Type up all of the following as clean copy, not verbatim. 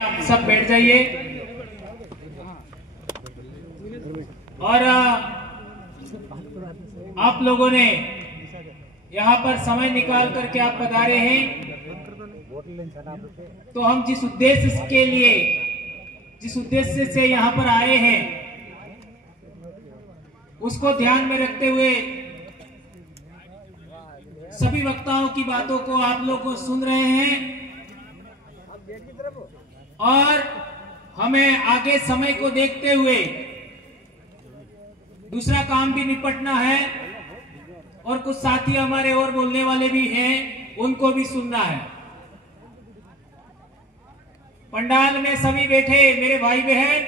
आप सब बैठ जाइए और आप लोगों ने यहाँ पर समय निकाल करके आप पधारे हैं, तो हम जिस उद्देश्य से यहाँ पर आए हैं उसको ध्यान में रखते हुए सभी वक्ताओं की बातों को आप लोग को सुन रहे हैं और हमें आगे समय को देखते हुए दूसरा काम भी निपटना है और कुछ साथी हमारे और बोलने वाले भी हैं, उनको भी सुनना है। पंडाल में सभी बैठे मेरे भाई बहन,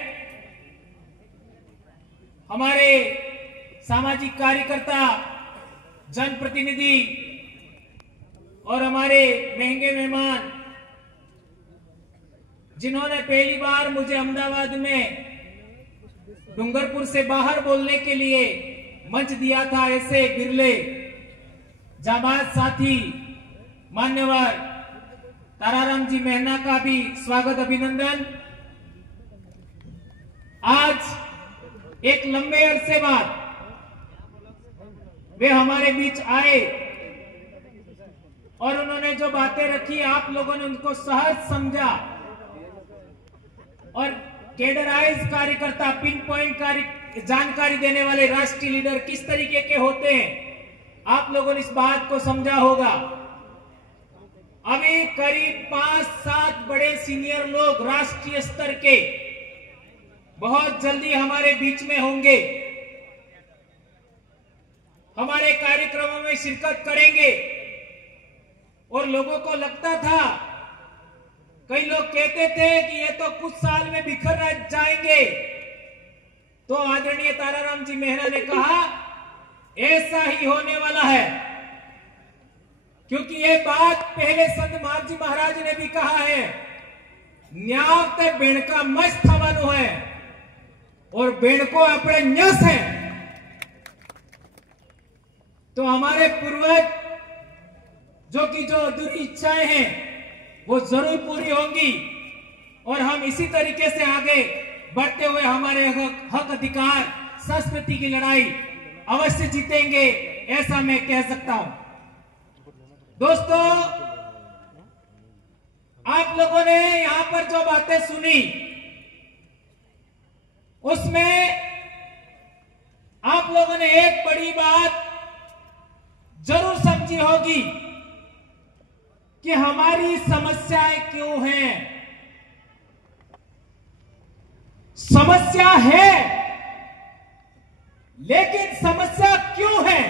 हमारे सामाजिक कार्यकर्ता, जनप्रतिनिधि और हमारे महंगे मेहमान जिन्होंने पहली बार मुझे अहमदाबाद में डूंगरपुर से बाहर बोलने के लिए मंच दिया था, ऐसे बिरले जाबाज साथी मान्यवर ताराराम जी मेहना का भी स्वागत अभिनंदन। आज एक लंबे अरसे बाद वे हमारे बीच आए और उन्होंने जो बातें रखी आप लोगों ने उनको सहज समझा और कैडराइज कार्यकर्ता, पिन पॉइंट जानकारी देने वाले राष्ट्रीय लीडर किस तरीके के होते हैं आप लोगों ने इस बात को समझा होगा। अभी करीब 5-7 बड़े सीनियर लोग राष्ट्रीय स्तर के बहुत जल्दी हमारे बीच में होंगे, हमारे कार्यक्रमों में शिरकत करेंगे। और लोगों को लगता था, कई लोग कहते थे कि ये तो कुछ साल में बिखर जाएंगे, तो आदरणीय ताराराम जी मेहरा ने कहा ऐसा ही होने वाला है, क्योंकि ये बात पहले संत मार्जी महाराज ने भी कहा है, न्याव ते बेणका मस्त थवानु है और बेणको अपने न्यस है। तो हमारे पूर्वज जो अधूरी इच्छाएं हैं वो जरूर पूरी होंगी और हम इसी तरीके से आगे बढ़ते हुए हमारे हक अधिकार संस्कृति की लड़ाई अवश्य जीतेंगे, ऐसा मैं कह सकता हूं। दोस्तों, आप लोगों ने यहां पर जो बातें सुनी उसमें आप लोगों ने एक बड़ी बात जरूर समझी होगी कि हमारी समस्याएं क्यों हैं। समस्या है, लेकिन समस्या क्यों है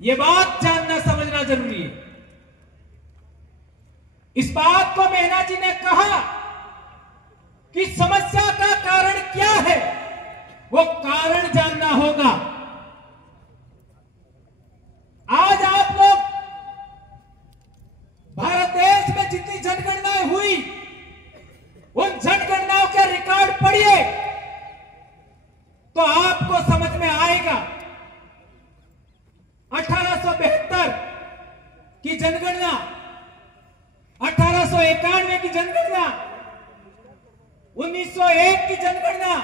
यह बात जानना समझना जरूरी है। इस बात को मेहना जी ने कहा कि समस्या का कारण क्या है, वो कारण जानना होगा। आज आप लोग भारत देश में जितनी जनगणनाएं हुई उन जनगणनाओं के रिकॉर्ड पढ़िए तो आपको समझ में आएगा। 1872 की जनगणना, 1891 की जनगणना, 1901 की जनगणना,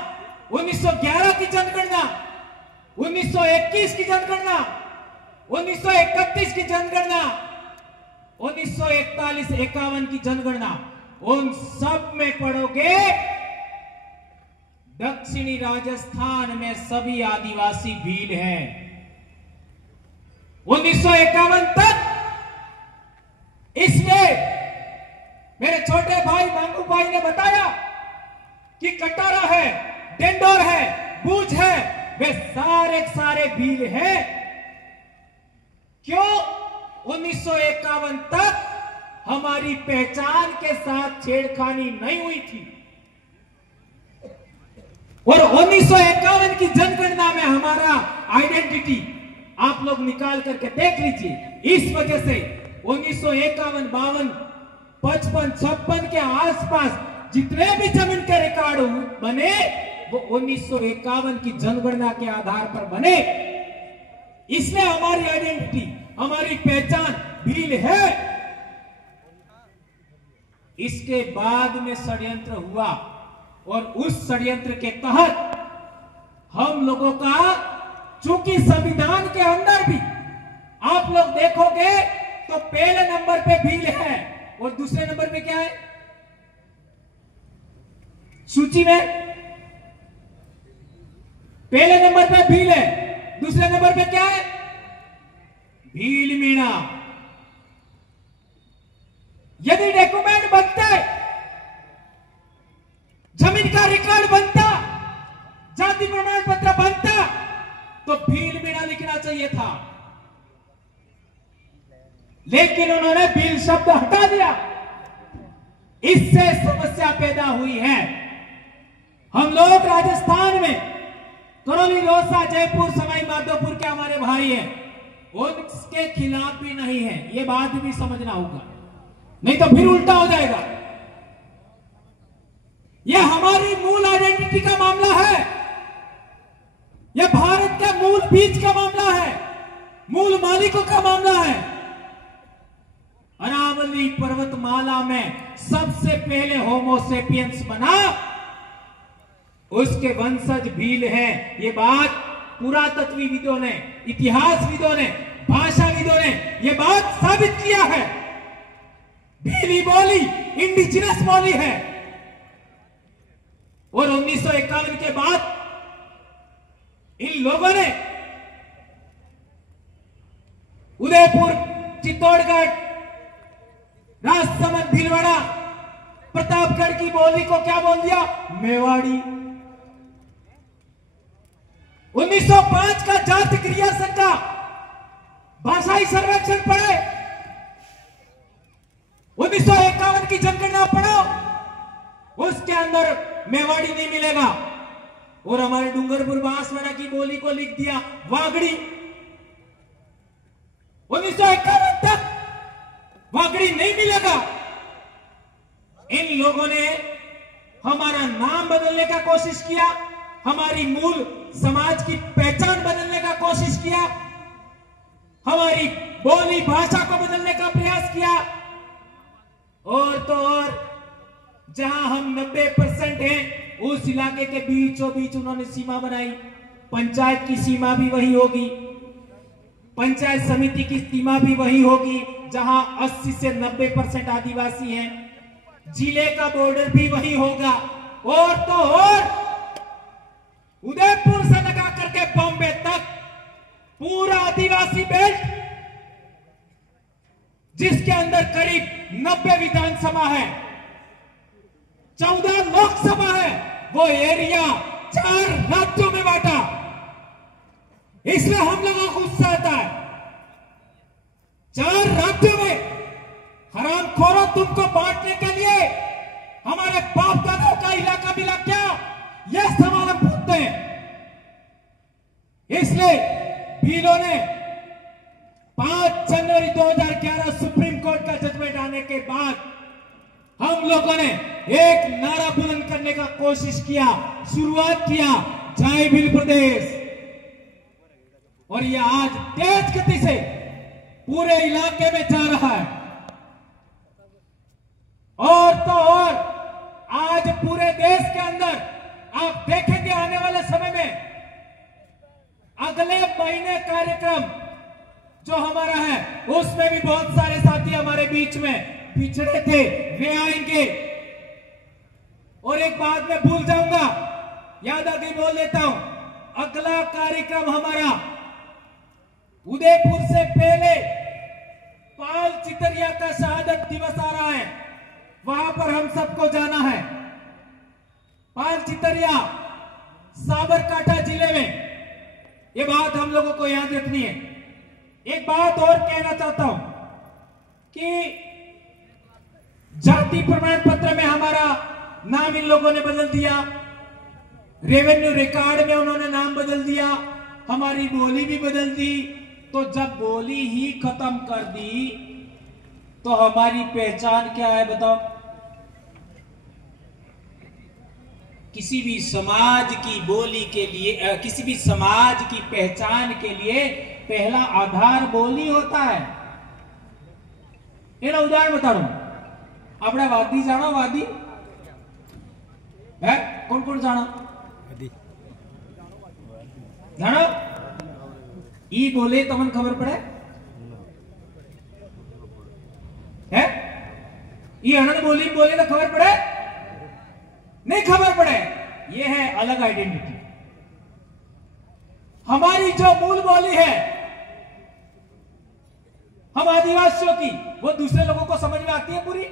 1911 की जनगणना, 1921 की जनगणना, 1931 की जनगणना, 1941-51 की जनगणना, उन सब में पढ़ोगे दक्षिणी राजस्थान में सभी आदिवासी भील हैं। 1951 तक, इसलिए मेरे छोटे भाई मांगू भाई ने बताया कि कटारा है, डेंडोर है, बूझ है, वे सारे भील हैं। क्यों? 1951 तक हमारी पहचान के साथ छेड़खानी नहीं हुई थी और 1951 की जनगणना में हमारा आइडेंटिटी आप लोग निकाल करके देख लीजिए। इस वजह से 1951, 52, 55, 56 के आसपास जितने भी जमीन के रिकॉर्ड बने वो 1951 की जनगणना के आधार पर बने। इसलिए हमारी आइडेंटिटी, हमारी पहचान भील है। इसके बाद में षड्यंत्र हुआ और उस षड्यंत्र के तहत हम लोगों का, चूंकि संविधान के अंदर भी आप लोग देखोगे तो पहले नंबर पे भील है और दूसरे नंबर पे क्या है सूची में? पहले नंबर पे भील है, दूसरे नंबर पे क्या है? भील मीणा। यदि डॉक्यूमेंट बनते, जमीन का रिकॉर्ड बनता, जाति प्रमाण पत्र बनता, तो भील मीणा लिखना चाहिए था, लेकिन उन्होंने भील शब्द हटा दिया। इससे समस्या पैदा हुई है। हम लोग राजस्थान में करौली, रोहसा, जयपुर, सवाई माधोपुर के हमारे भाई हैं, उनके खिलाफ भी नहीं है, ये बात भी समझना होगा, नहीं तो फिर उल्टा हो जाएगा। यह हमारी मूल आइडेंटिटी का मामला है, यह भारत के मूल बीज का मामला है, मूल मालिकों का मामला है। अरावली पर्वतमाला में सबसे पहले होमोसेपियंस बना, उसके वंशज भील हैं। ये बात पुरातत्वविदों ने, इतिहासविदों ने, भाषाविदों ने यह बात साबित किया है। भीली बोली इंडिजिनस बोली है और 1951 के बाद इन लोगों ने उदयपुर, चित्तौड़गढ़, राजसमंद, भीलवाड़ा, प्रतापगढ़ की बोली को क्या बोल दिया? मेवाड़ी। 1905 का जाति क्रिया संघ का भाषाई सर्वेक्षण पढ़े, 1951 की जनगणना पढ़ो, उसके अंदर मेवाड़ी नहीं मिलेगा। और हमारे डूंगरपुर बांसवाड़ा की बोली को लिख दिया वागड़ी। 1951 तक वागड़ी नहीं मिलेगा। इन लोगों ने हमारा नाम बदलने का कोशिश किया, हमारी मूल समाज की पहचान बदलने का कोशिश किया, हमारी बोली भाषा को बदलने का प्रयास किया। और तो और जहां हम 90% हैं, उस इलाके के बीचों बीच उन्होंने सीमा बनाई। पंचायत की सीमा भी वही होगी, पंचायत समिति की सीमा भी वही होगी, जहां 80 से 90% आदिवासी हैं। जिले का बॉर्डर भी वही होगा। और तो और उदयपुर से लगा करके बॉम्बे तक पूरा आदिवासी बेल्ट, जिसके अंदर करीब 90 विधानसभा है, 14 लोकसभा है, वो एरिया 4 राज्यों में बांटा। इसलिए हम लोगों को गुस्सा आता है। 4 राज्यों में हरामखोरों, तुमको बांटने के लिए हमारे बाप दादाओं का इलाका मिला क्या? यह सवाल हम पूछते हैं। इसलिए भीलों ने 5 जनवरी 2011 सुप्रीम कोर्ट का जजमेंट आने के बाद हम लोगों ने एक नारा बुलंद करने का कोशिश किया, शुरुआत किया, जय भील प्रदेश। और यह आज तेज गति से पूरे इलाके में जा रहा है। और तो और आज पूरे देश के अंदर आप देखेंगे आने वाले समय में, अगले महीने कार्यक्रम जो हमारा है, उसमें भी बहुत सारे साथी हमारे बीच में पिछड़े थे, वे आएंगे। और एक बात मैं भूल जाऊंगा, याद आ गई, बोल देता हूं। अगला कार्यक्रम हमारा उदयपुर से पहले पाल चितरिया का शहादत दिवस आ रहा है, वहां पर हम सबको जाना है। पाल चितरिया साबरकांठा जिले में, ये बात हम लोगों को याद रखनी है। एक बात और कहना चाहता हूं कि जाति प्रमाण पत्र में हमारा नाम इन लोगों ने बदल दिया, रेवेन्यू रिकॉर्ड में उन्होंने नाम बदल दिया, हमारी बोली भी बदल दी। तो जब बोली ही खत्म कर दी तो हमारी पहचान क्या है बताओ? किसी भी समाज की बोली के लिए, किसी भी समाज की पहचान के लिए पहला आधार बोली होता है। एक उदाहरण बता रहा हूं। अपना वादी जानो वादी है कौन कौन जानो जानो ई बोले तमन खबर पड़े है ये अनंत बोली बोले तो खबर पड़े नहीं खबर पड़े। ये है अलग आइडेंटिटी। हमारी जो मूल बोली है हम आदिवासियों की, वो दूसरे लोगों को समझ में आती है पूरी?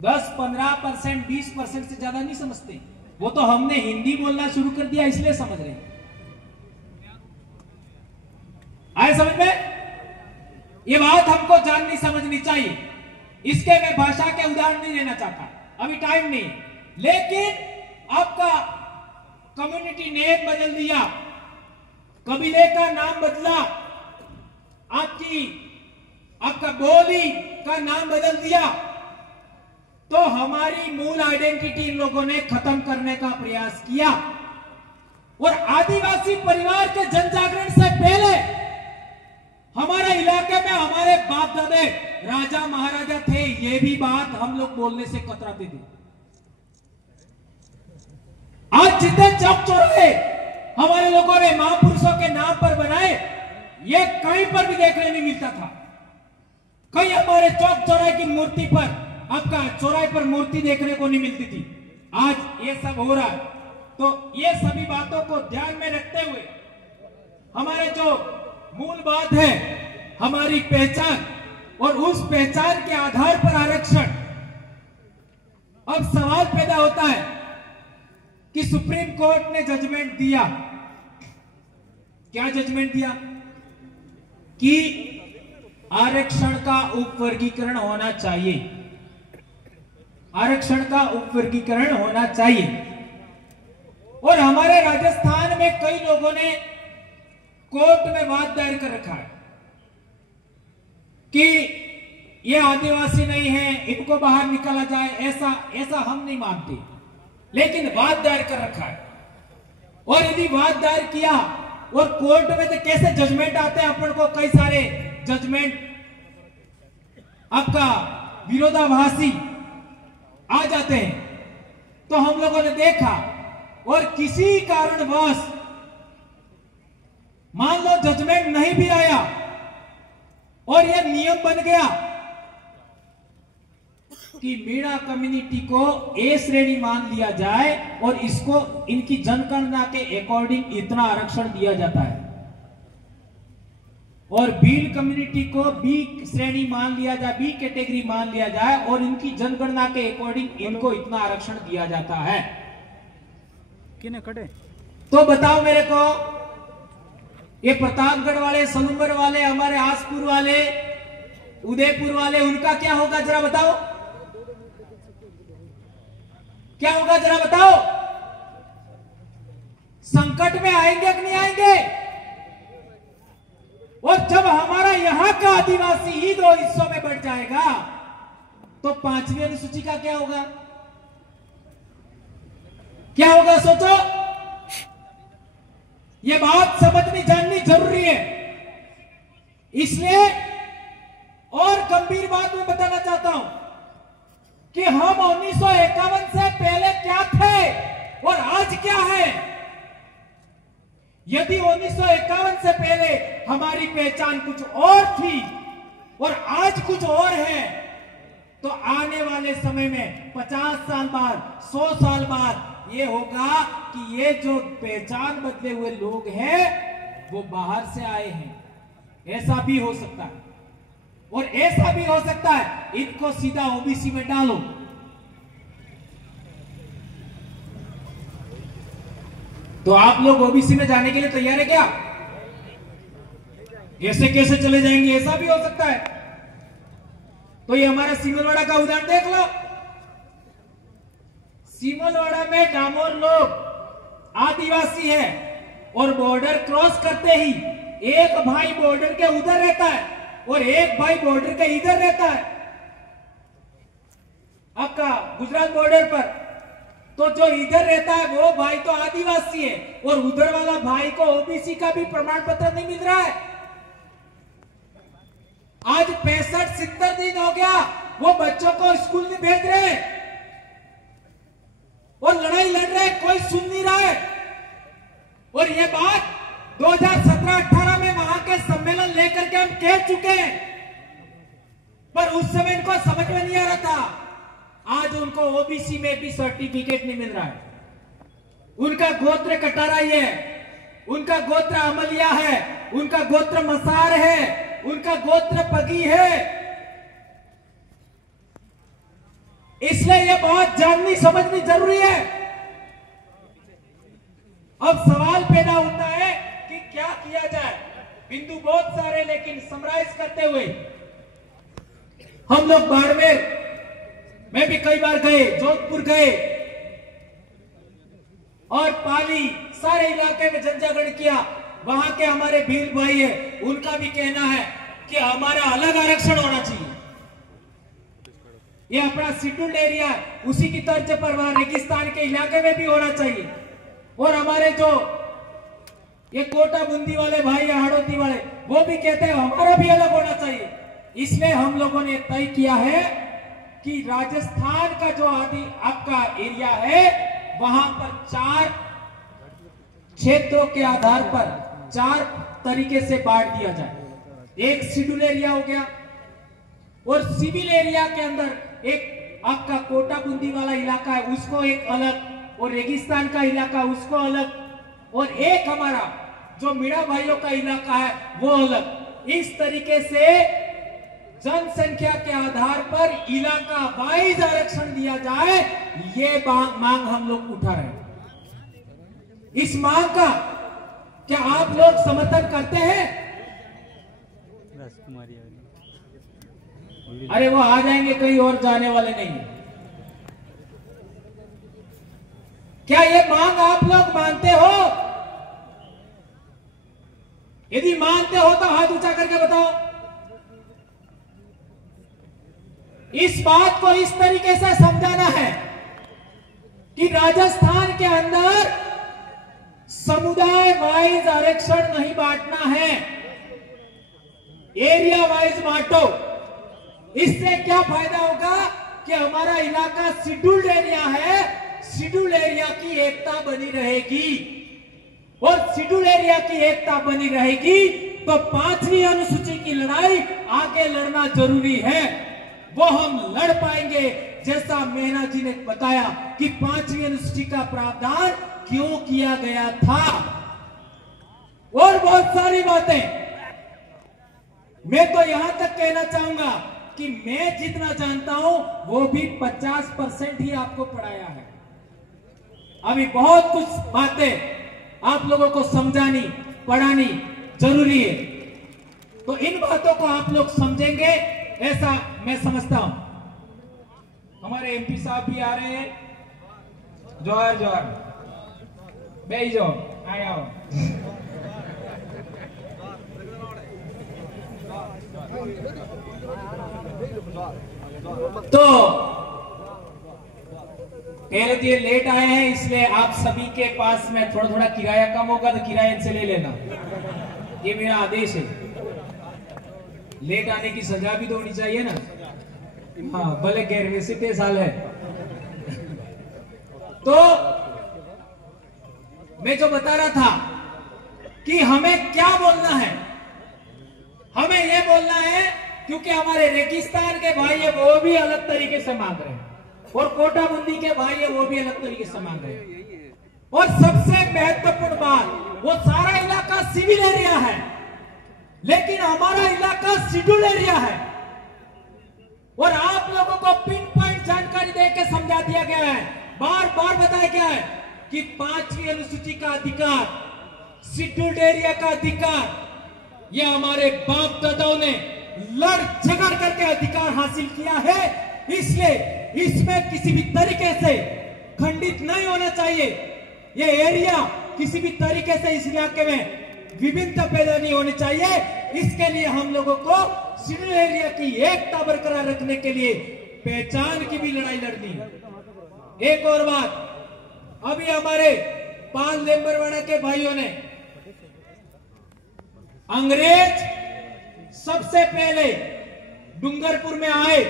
10-15%, 20% से ज्यादा नहीं समझते। वो तो हमने हिंदी बोलना शुरू कर दिया इसलिए समझ रहे हैं। आए समझ में? ये बात हमको जाननी समझनी चाहिए। इसके मैं भाषा के उदाहरण नहीं लेना चाहता, अभी टाइम नहीं। लेकिन आपका कम्युनिटी नेम बदल दिया, कबीले का नाम बदला, आपका बोली का नाम बदल दिया, तो हमारी मूल आइडेंटिटी इन लोगों ने खत्म करने का प्रयास किया। और आदिवासी परिवार के जन जागरण से पहले हमारे इलाके में हमारे बाप दादे राजा महाराजा थे, ये भी बात हम लोग बोलने से कतराते थे। आज जितने चौक चौराहे हमारे लोगों ने महापुरुषों के नाम पर बनाए, ये कहीं पर भी देखने नहीं मिलता था। कहीं हमारे चौक चौराहे की मूर्ति पर, आपका चौराहे पर मूर्ति देखने को नहीं मिलती थी। आज ये सब हो रहा है। तो ये सभी बातों को ध्यान में रखते हुए हमारे जो मूल बात है हमारी पहचान, और उस पहचान के आधार पर आरक्षण। अब सवाल पैदा होता है कि सुप्रीम कोर्ट ने जजमेंट दिया, क्या जजमेंट दिया? कि आरक्षण का उपवर्गीकरण होना चाहिए, आरक्षण का उपवर्गीकरण होना चाहिए। और हमारे राजस्थान में कई लोगों ने कोर्ट में वाद दायर कर रखा है कि ये आदिवासी नहीं है, इनको बाहर निकाला जाए। ऐसा हम नहीं मानते, लेकिन वाद दायर कर रखा है। और यदि वाद दायर किया और कोर्ट में तो कैसे जजमेंट आते हैं, अपन को कई सारे जजमेंट आपका विरोधाभासी आ जाते हैं। तो हम लोगों ने देखा, और किसी कारणवश मान लो जजमेंट नहीं भी आया और यह नियम बन गया कि मीणा कम्युनिटी को ए श्रेणी मान लिया जाए और इसको इनकी जनगणना के अकॉर्डिंग इतना आरक्षण दिया जाता है, और भील कम्युनिटी को बी श्रेणी मान लिया जाए, बी कैटेगरी मान लिया जाए, और इनकी जनगणना के अकॉर्डिंग इनको इतना आरक्षण दिया जाता है। किने कटे? तो बताओ मेरे को, ये प्रतापगढ़ वाले, सलूंबर वाले, हमारे आसपुर वाले, उदयपुर वाले, उनका क्या होगा जरा बताओ? क्या होगा जरा बताओ? संकट में आएंगे कि नहीं आएंगे? और जब हमारा यहां का आदिवासी ही 2 हिस्सों में बढ़ जाएगा, तो 5वीं अनुसूची का क्या होगा? क्या होगा सोचो। ये बात समझनी जाननी जरूरी है। इसलिए और गंभीर बात मैं बताना चाहता हूं कि हम 1951 से पहले क्या थे और आज क्या है। यदि 1951 से पहले हमारी पहचान कुछ और थी और आज कुछ और है, तो आने वाले समय में 50 साल बाद, 100 साल बाद ये होगा कि ये जो पहचान बदले हुए लोग हैं वो बाहर से आए हैं। ऐसा भी हो सकता है, और ऐसा भी हो सकता है इनको सीधा ओबीसी में डालो। तो आप लोग ओबीसी में जाने के लिए तैयार है क्या? ऐसे कैसे चले जाएंगे? ऐसा भी हो सकता है। तो ये हमारा सीमलवाड़ा का उदाहरण देख लो। सीमलवाड़ा में डामोर लोग आदिवासी है, और बॉर्डर क्रॉस करते ही एक भाई बॉर्डर के उधर रहता है और एक भाई बॉर्डर के इधर रहता है, आपका गुजरात बॉर्डर पर। तो जो इधर रहता है वो भाई तो आदिवासी है, और उधर वाला भाई को ओबीसी का भी प्रमाण पत्र नहीं मिल रहा है। आज 65-70 दिन हो गया वो बच्चों को स्कूल नहीं भेज रहे और लड़ाई लड़ रहे, कोई सुन नहीं रहा है। और ये बात 2017-18 में वहां के सम्मेलन लेकर के हम कह चुके हैं, पर उस समय इनको समझ में नहीं आ रहा था। आज उनको ओबीसी में भी सर्टिफिकेट नहीं मिल रहा है। उनका गोत्र कटाराई है, उनका गोत्र अमलिया है, उनका गोत्र मसार है, उनका गोत्र पगी है। इसलिए यह बात जाननी समझनी जरूरी है। अब सवाल पैदा होता है कि क्या किया जाए। बिंदु बहुत सारे, लेकिन समराइज करते हुए हम लोग बाड़मेर में भी कई बार गए, जोधपुर गए और पाली सारे इलाके में जनजागरण किया। वहां के हमारे भील भाई है, उनका भी कहना है कि हमारा अलग आरक्षण होना चाहिए। ये अपना शेड्यूल्ड एरिया है, उसी की तर्ज पर वहां रेगिस्तान के इलाके में भी होना चाहिए। और हमारे जो ये कोटा बूंदी वाले भाई है, हाड़ौती वाले, वो भी कहते हैं हमारा भी अलग होना चाहिए। इसलिए हम लोगों ने तय किया है कि राजस्थान का जो आदि आपका एरिया है, वहां पर 4 क्षेत्रों के आधार पर 4 तरीके से बांट दिया जाए। एक शेड्यूल एरिया हो गया, और सिविल एरिया के अंदर एक आपका कोटा बूंदी वाला इलाका है, उसको एक अलग, और रेगिस्तान का इलाका उसको अलग, और एक हमारा जो मीणा भाइयों का इलाका है वो अलग। इस तरीके से जनसंख्या के आधार पर इलाका वाइज आरक्षण दिया जाए, ये मांग हम लोग उठा रहे हैं। इस मांग का क्या आप लोग समर्थन करते हैं? अरे वो आ जाएंगे, कहीं और जाने वाले नहीं। क्या ये मांग आप लोग मानते हो? यदि मानते हो तो हाथ ऊंचा करके बताओ। इस बात को इस तरीके से समझाना है कि राजस्थान के अंदर समुदाय वाइज आरक्षण नहीं बांटना है, एरिया वाइज बांटो। इससे क्या फायदा होगा कि हमारा इलाका शेड्यूल्ड एरिया है, शेड्यूल एरिया की एकता बनी रहेगी, और शेड्यूल एरिया की एकता बनी रहेगी तो 5वीं अनुसूची की लड़ाई आगे लड़ना जरूरी है। वो हम लड़ पाएंगे, जैसा मेहना जी ने बताया कि 5वीं अनुसूची का प्रावधान क्यों किया गया था, और बहुत सारी बातें। मैं तो यहां तक कहना चाहूंगा कि मैं जितना जानता हूं वो भी 50% ही आपको पढ़ाया है। अभी बहुत कुछ बातें आप लोगों को समझानी पढ़ानी जरूरी है, तो इन बातों को आप लोग समझेंगे ऐसा मैं समझता हूं। हमारे एमपी साहब भी आ रहे हैं। जोहार जोहार, बेई जो आया हो। तो पहले तो ये लेट आए हैं, इसलिए आप सभी के पास में थोड़ा थोड़ा किराया कम होगा तो किराया इनसे ले लेना, ये मेरा आदेश है। लेट आने की सजा भी तो होनी चाहिए ना। हाँ, भले गैर वैसे साल है। तो मैं जो बता रहा था कि हमें क्या बोलना है, हमें यह बोलना है क्योंकि हमारे रेगिस्तान के भाई है वो भी अलग तरीके से मांग रहे हैं, और कोटा बूंदी के भाई है वो भी अलग तरीके से मांग रहे हैं। और सबसे महत्वपूर्ण बात, वो सारा इलाका सिविल एरिया है, लेकिन हमारा इलाका शेड्यूल एरिया है। और आप लोगों को पिन पॉइंट जानकारी देकर समझा दिया गया है, बार बार बताया गया है कि 5वीं अनुसूची का अधिकार, शेड्यूल्ड एरिया का अधिकार, ये हमारे बाप दादाओं ने लड़ झगड़ करके अधिकार हासिल किया है। इसलिए इसमें किसी भी तरीके से खंडित नहीं होना चाहिए। ये एरिया किसी भी तरीके से इस इलाके में विभिन्नता पैदा नहीं होनी चाहिए। इसके लिए हम लोगों को शेड्यूल एरिया की एकता बरकरार रखने के लिए पहचान की भी लड़ाई लड़नी है। एक और बात, अभी हमारे 5 लेम्बरवाड़ा के भाइयों ने अंग्रेज सबसे पहले डूंगरपुर में आए,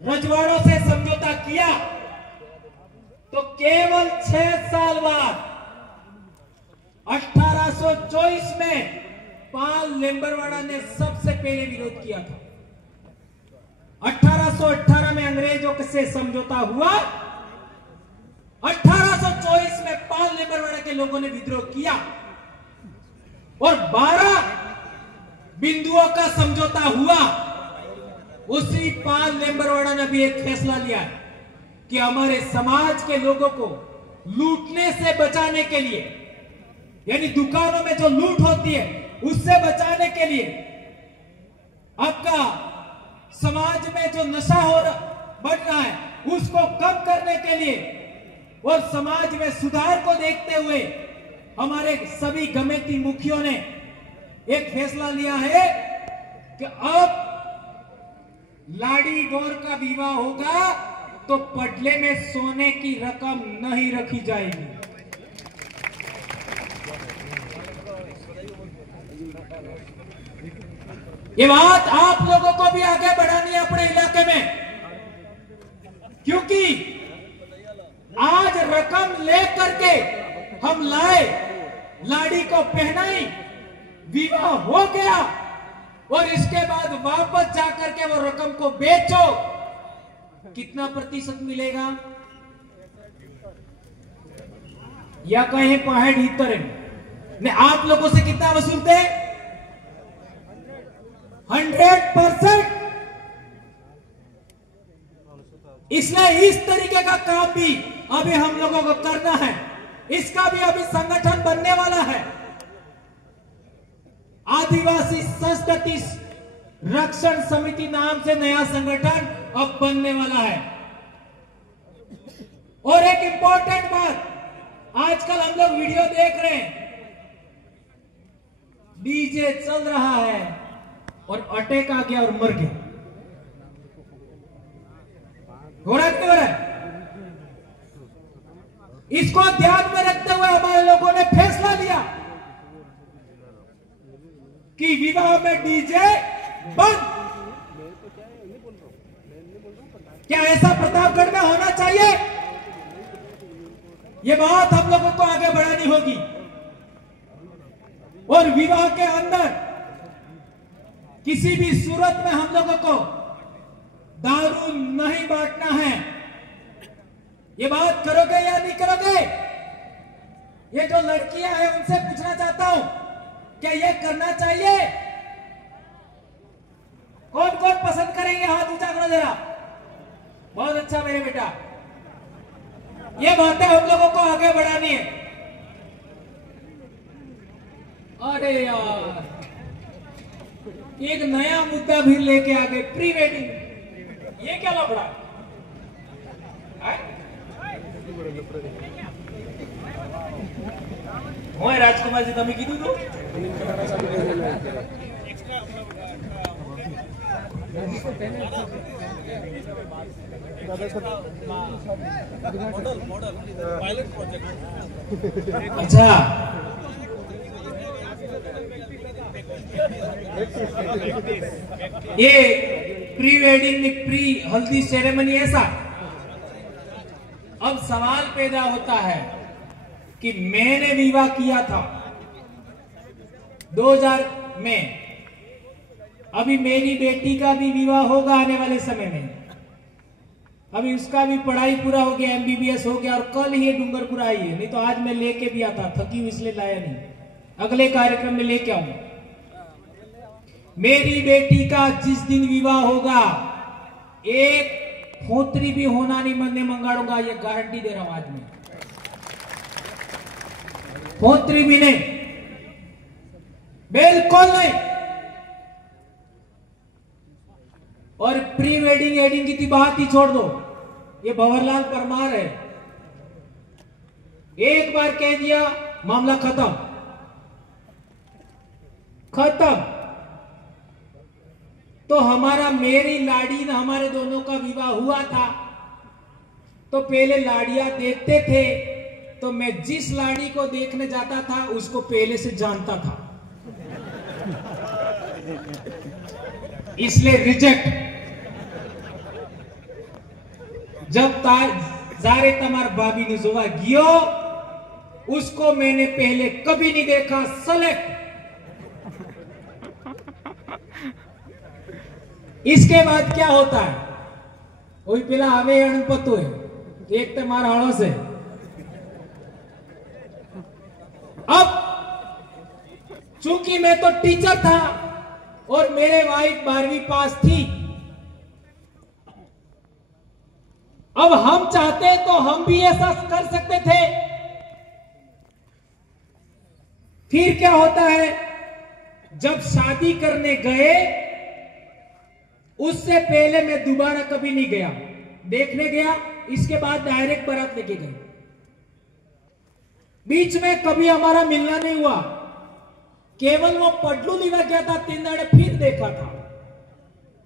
रजवाड़ों से समझौता किया, तो केवल 6 साल बाद 1824 में पाल लेम्बरवाड़ा ने सबसे पहले विरोध किया था। 1818 में अंग्रेजों से समझौता हुआ, 1824 में पाल लेम्बरवाड़ा के लोगों ने विद्रोह किया और 12 बिंदुओं का समझौता हुआ। उसी पाल लेम्बरवाड़ा ने भी एक फैसला लिया कि हमारे समाज के लोगों को लूटने से बचाने के लिए, यानी दुकानों में जो लूट होती है उससे बचाने के लिए, आपका समाज में जो नशा बढ़ रहा है उसको कम करने के लिए और समाज में सुधार को देखते हुए हमारे सभी गमेती मुखियों ने एक फैसला लिया है कि अब लाड़ी गौर का विवाह होगा तो पटले में सोने की रकम नहीं रखी जाएगी। ये बात आप लोगों को भी आगे बढ़ानी है अपने इलाके में, क्योंकि आज रकम लेकर के हम लाए, लाड़ी को पहनाई, विवाह हो गया और इसके बाद वापस जाकर के वो रकम को बेचो, कितना प्रतिशत मिलेगा? या कहीं 65 ने आप लोगों से कितना वसूलते? 100%। इसलिए इस तरीके का काम भी अभी हम लोगों को करना है। इसका भी अभी संगठन बनने वाला है। आदिवासी संस्कृति रक्षण समिति नाम से नया संगठन अब बनने वाला है। और एक इंपॉर्टेंट बात, आजकल हम लोग वीडियो देख रहे हैं, डीजे चल रहा है और अटैक आ गया और मर गया। हो रहा है क्यों हो रहा है? इसको ध्यान में रखते हुए हमारे लोगों ने फैसला लिया कि विवाह में डीजे बंद। क्या ऐसा प्रतापगढ़ में होना चाहिए? ये बात हम लोगों को आगे बढ़ानी होगी। और विवाह के अंदर किसी भी सूरत में हम लोगों को दारू नहीं बांटना है। ये बात करोगे या नहीं करोगे? ये जो लड़कियां हैं उनसे पूछना चाहता हूं, क्या ये करना चाहिए? कौन कौन पसंद करेंगे? हाथ ऊंचा करो जरा। बहुत अच्छा मेरे बेटा। ये बातें हम लोगों को आगे बढ़ानी है। अरे यार, एक नया मुद्दा भी लेके आ गए, प्री वेडिंग। ये क्या लफड़ा है? होए राजकुमार जी, તમે કીધું તો अच्छा, ये प्री वेडिंग प्री हल्दी सेरेमनी ऐसा। अब सवाल पैदा होता है कि मैंने विवाह किया था 2000 में, अभी मेरी बेटी का भी विवाह होगा आने वाले समय में। अभी उसका भी पढ़ाई पूरा हो गया, MBBS हो गया और कल ही डूंगरपुर आई है। नहीं तो आज मैं लेके भी आता, थकी हुई इसलिए लाया नहीं, अगले कार्यक्रम में लेके आऊंगा। मेरी बेटी का जिस दिन विवाह होगा, एक फोत्री भी होना नहीं मन्ने मंगाड़ूंगा, ये गारंटी दे रहा हूं आज मैं। फोत्री भी नहीं, बिल्कुल नहीं। और प्री वेडिंग एडिंग की बात ही छोड़ दो, ये भंवरलाल परमार है, एक बार कह दिया मामला खत्म खत्म। तो हमारा, मेरी लाड़ी ना, हमारे दोनों का विवाह हुआ था तो पहले लाड़ियां देखते थे, तो मैं जिस लाड़ी को देखने जाता था उसको पहले से जानता था। इसलिए रिजेक्ट। जब जारे तमार भाभी ने जोवा गियो, उसको मैंने पहले कभी नहीं देखा। सेलेक्ट। इसके बाद क्या होता है? वही पिला हमें अणपतो है, एक तो मारा हड़ो से। अब चूंकि मैं तो टीचर था और मेरे वाइफ 12वीं पास थी, अब हम चाहते तो हम भी ऐसा कर सकते थे। फिर क्या होता है? जब शादी करने गए, उससे पहले मैं दोबारा कभी नहीं गया, देखने गया, इसके बाद डायरेक्ट बारात लेके गए। बीच में कभी हमारा मिलना नहीं हुआ, केवल वो पडलू लिवा गया था, 3 दाड़े फिर देखा था,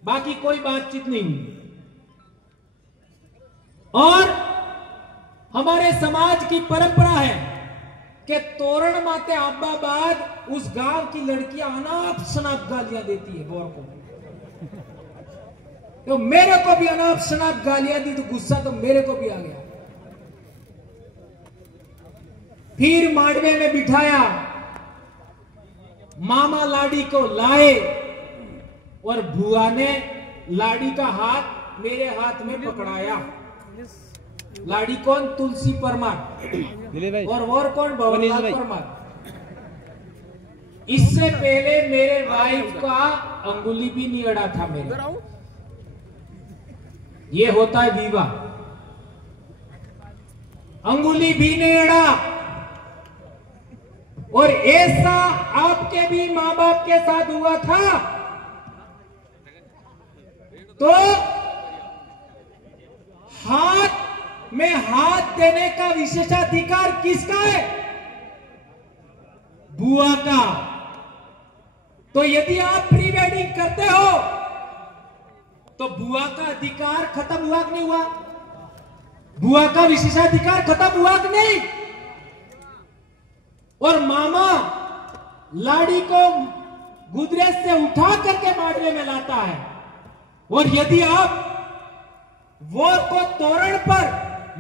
बाकी कोई बातचीत नहीं हुई। और हमारे समाज की परंपरा है कि तोरण माते आब्बा बाद उस गांव की लड़कियां अनाप शनाप गालियां देती है गौर को। तो मेरे को भी अनाप शनाप गालियां दी तो गुस्सा तो मेरे को भी आ गया। फिर मांडवे में बिठाया, मामा लाड़ी को लाए और बुआ ने लाड़ी का हाथ मेरे हाथ में पकड़ाया। लाड़ी कौन? तुलसी परमार। और कौन? भवनलाल परमार। इससे पहले मेरे वाइफ का अंगुली भी नहीं अड़ा था मेरे। ये होता है विवाह। अंगुली भी नहीं अड़ा। और ऐसा आपके भी मां बाप के साथ हुआ था तो हाथ में हाथ देने का विशेषाधिकार किसका है? बुआ का। तो यदि आप प्री वेडिंग करते हो तो बुआ का अधिकार खत्म हुआ कि नहीं हुआ? बुआ का विशेषाधिकार खत्म हुआ कि नहीं? और मामा लाड़ी को गुदरेज से उठा करके मांडवे में लाता है। और यदि आप वो को तोरण पर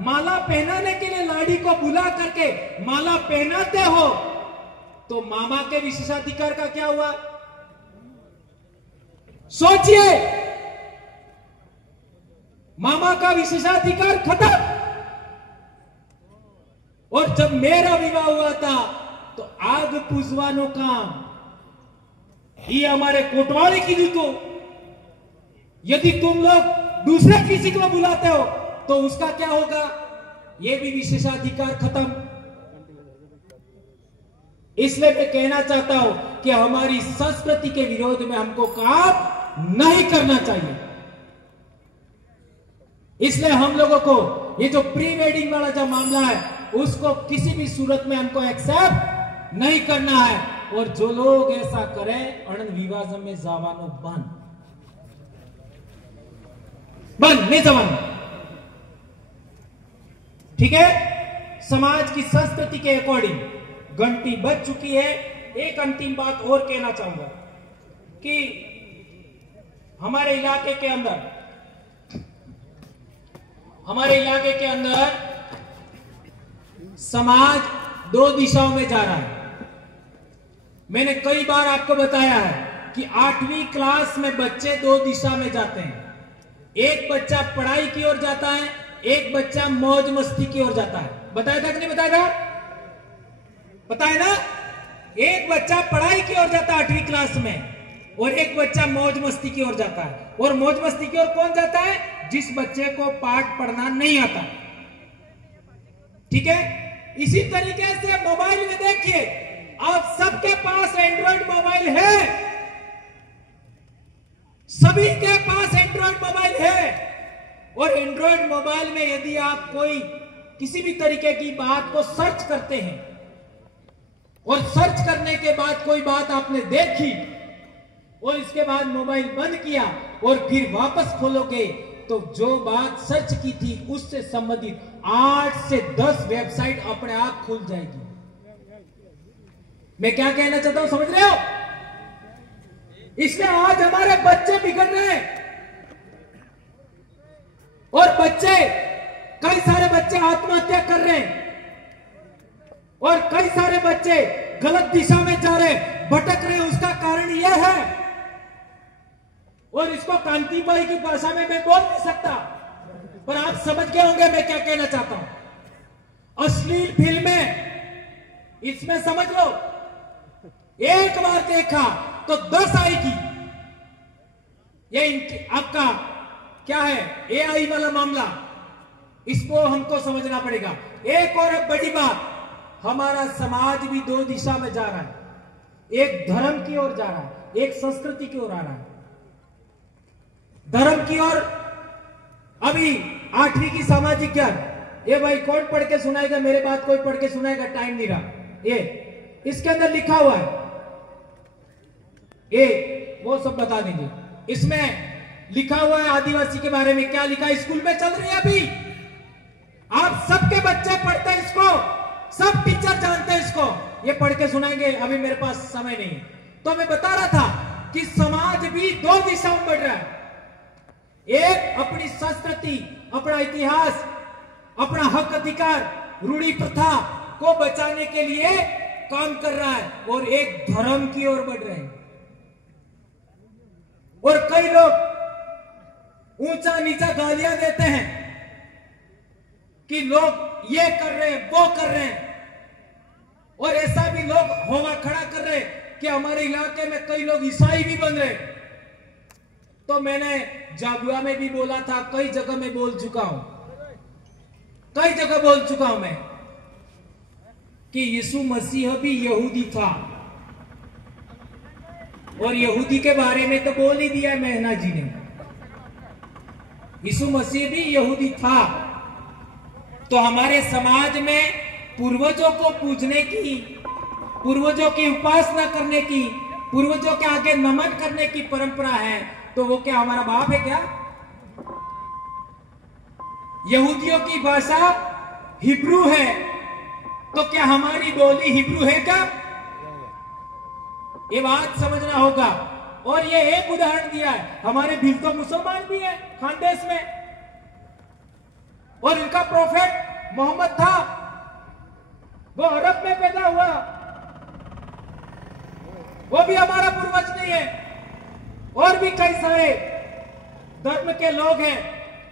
माला पहनाने के लिए लाड़ी को बुला करके माला पहनाते हो तो मामा के विशेषाधिकार का क्या हुआ? सोचिए, मामा का विशेषाधिकार खत्म। और जब मेरा विवाह हुआ था तो आग पुजवानो काम ये हमारे कोटवाली की दी। तो यदि तुम लोग दूसरे किसी को बुलाते हो तो उसका क्या होगा? ये भी विशेषाधिकार खत्म। इसलिए मैं कहना चाहता हूं कि हमारी संस्कृति के विरोध में हमको काम नहीं करना चाहिए। इसलिए हम लोगों को ये जो प्री वेडिंग वाला जो मामला है उसको किसी भी सूरत में हमको एक्सेप्ट नहीं करना है। और जो लोग ऐसा करें अणन विवाह में जावानो बंद नहीं जवान। ठीक है? समाज की संस्कृति के अकॉर्डिंग घंटी बज चुकी है। एक अंतिम बात और कहना चाहूंगा कि हमारे इलाके के अंदर समाज 2 दिशाओं में जा रहा है। मैंने कई बार आपको बताया है कि 8वीं क्लास में बच्चे 2 दिशा में जाते हैं। एक बच्चा पढ़ाई की ओर जाता है, एक बच्चा मौज मस्ती की ओर जाता है। बताया था कि नहीं बताया था? बताया ना? एक बच्चा पढ़ाई की ओर जाता है 8वीं क्लास में और एक बच्चा मौज मस्ती की ओर जाता है। और मौज मस्ती की ओर कौन जाता है? जिस बच्चे को पाठ पढ़ना नहीं आता। ठीक है? इसी तरीके से मोबाइल में देखिए, आप सबके पास एंड्रॉइड मोबाइल है, सभी के पास एंड्रॉइड मोबाइल है। और एंड्रॉइड मोबाइल में यदि आप कोई किसी भी तरीके की बात को सर्च करते हैं और सर्च करने के बाद कोई बात आपने देखी और इसके बाद मोबाइल बंद किया और फिर वापस खोलोगे तो जो बात सर्च की थी उससे संबंधित 8 से 10 वेबसाइट अपने आप खुल जाएगी। मैं क्या कहना चाहता हूं, समझ रहे हो? इसलिए आज हमारे बच्चे बिगड़ रहे हैं और कई सारे बच्चे आत्महत्या कर रहे हैं और कई सारे बच्चे गलत दिशा में जा रहे हैं, भटक रहे हैं। उसका कारण यह है, और इसको कांतिबाई की भाषा में मैं बोल नहीं सकता, पर आप समझ गए होंगे मैं क्या कहना चाहता हूं। अश्लील फिल्में, इसमें समझ लो, एक बार देखा तो 10 आएगी। ये आपका क्या है, एआई वाला मामला, इसको हमको समझना पड़ेगा। एक और बड़ी बात, हमारा समाज भी 2 दिशा में जा रहा है, एक धर्म की ओर जा रहा है, एक संस्कृति की ओर आ रहा है। धर्म की ओर अभी 8वीं की सामाजिक ज्ञान, ये भाई कौन पढ़ के सुनाएगा, मेरे बात कोई पढ़ के सुनाएगा, टाइम नहीं रहा। ये इसके अंदर लिखा हुआ है, ये वो सब बता देंगे। इसमें लिखा हुआ है आदिवासी के बारे में, क्या लिखा है, स्कूल में चल रही है अभी, आप सबके बच्चे पढ़ते हैं इसको, सब टीचर जानते हैं इसको, ये पढ़ के सुनाएंगे, अभी मेरे पास समय नहीं है। तो मैं बता रहा था कि समाज भी 2 दिशाओं में बढ़ रहा है। एक अपनी संस्कृति, अपना इतिहास, अपना हक अधिकार, रूढ़ी प्रथा को बचाने के लिए काम कर रहा है, और एक धर्म की ओर बढ़ रहे हैं। और कई लोग ऊंचा नीचा गालियां देते हैं कि लोग ये कर रहे हैं, वो कर रहे हैं, और ऐसा भी लोग होगा खड़ा कर रहे हैं कि हमारे इलाके में कई लोग ईसाई भी बन रहे। तो मैंने जागुआ में भी बोला था, कई जगह में बोल चुका हूं, कई जगह बोल चुका हूं मैं कि यीशु मसीह भी यहूदी था, और यहूदी के बारे में तो बोल ही दिया मेहना जी ने, यीशु मसीह भी यहूदी था। तो हमारे समाज में पूर्वजों को पूजने की, पूर्वजों की उपासना करने की, पूर्वजों के आगे नमन करने की परंपरा है, तो वो क्या हमारा बाप है क्या? यहूदियों की भाषा हिब्रू है, तो क्या हमारी बोली हिब्रू है क्या? ये बात समझना होगा। और ये एक उदाहरण दिया है, हमारे भी तो मुसलमान भी है खानदेश में, और इनका प्रोफेट मोहम्मद था, वो अरब में पैदा हुआ, वो भी हमारा पूर्वज नहीं है। और भी कई सारे धर्म के लोग हैं,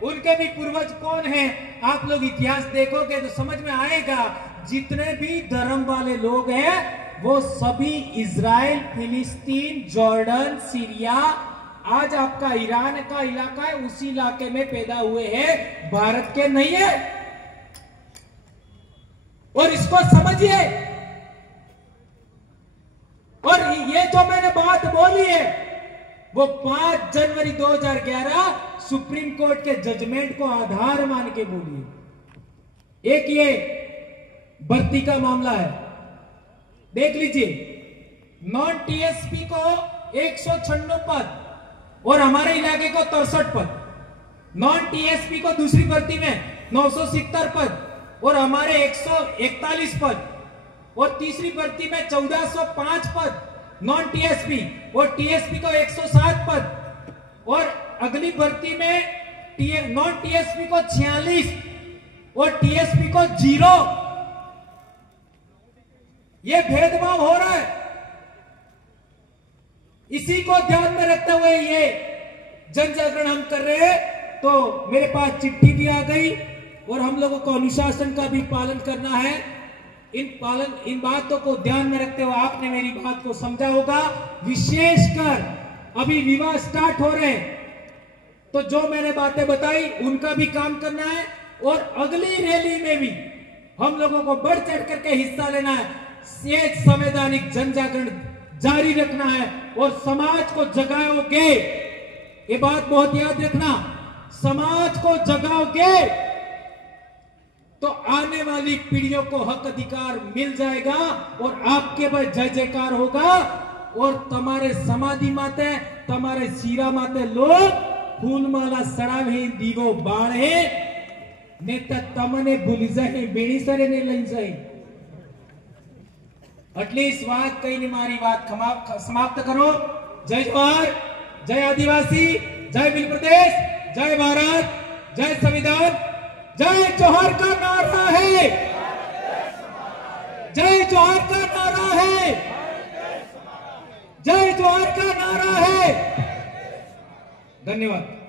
उनके भी पूर्वज कौन हैं? आप लोग इतिहास देखोगे तो समझ में आएगा। जितने भी धर्म वाले लोग हैं वो सभी इजराइल, फिलिस्तीन, जॉर्डन, सीरिया, आज आपका ईरान का इलाका है, उसी इलाके में पैदा हुए हैं, भारत के नहीं है। और इसको समझिए। और ये जो मैंने बात बोली है वो 5 जनवरी 2011 सुप्रीम कोर्ट के जजमेंट को आधार मान के बोली है। एक ये भर्ती का मामला है, देख लीजिए, नॉन टीएसपी को 196 पद और हमारे इलाके को 63 पद, नॉन टीएसपी को दूसरी भर्ती में 970 पद और हमारे 141 पद, और तीसरी भर्ती में 1405 पद नॉन टीएसपी, और टीएसपी को 107 पद, और अगली भर्ती में नॉन टीएसपी को 46 और टीएसपी को 0। ये भेदभाव हो रहा है। इसी को ध्यान में रखते हुए ये जन जागरण हम कर रहे हैं। तो मेरे पास चिट्ठी भी आ गई, और हम लोगों को अनुशासन का भी पालन करना है। इन बातों को ध्यान में रखते हुए आपने मेरी बात को समझा होगा। विशेषकर अभी विवाह स्टार्ट हो रहे हैं, तो जो मैंने बातें बताई उनका भी काम करना है, और अगली रैली में भी हम लोगों को बढ़ चढ़ करके हिस्सा लेना है। ये संवैधानिक जन जागरण जारी रखना है और समाज को जगाओगे, ये बात बहुत याद रखना, समाज को जगाओगे तो आने वाली पीढ़ियों को हक अधिकार मिल जाएगा और आपके पास जय जयकार होगा। और तुम्हारे समाधि माते, तुम्हारे सीरा माते लोग फूलमाला सड़ावे, दीवो बाढ़े ने तमने भूल जाए, बेड़ी सरे ने लई जाए। એટલી વાત કહીને મારી વાત સમાપ્ત કરો। जय जोहार, जय आदिवासी, जय मिल प्रदेश, जय भारत, जय संविधान, जय जोहार का नारा है, जय जोहार का नारा है, जय जोहार का नारा है। धन्यवाद।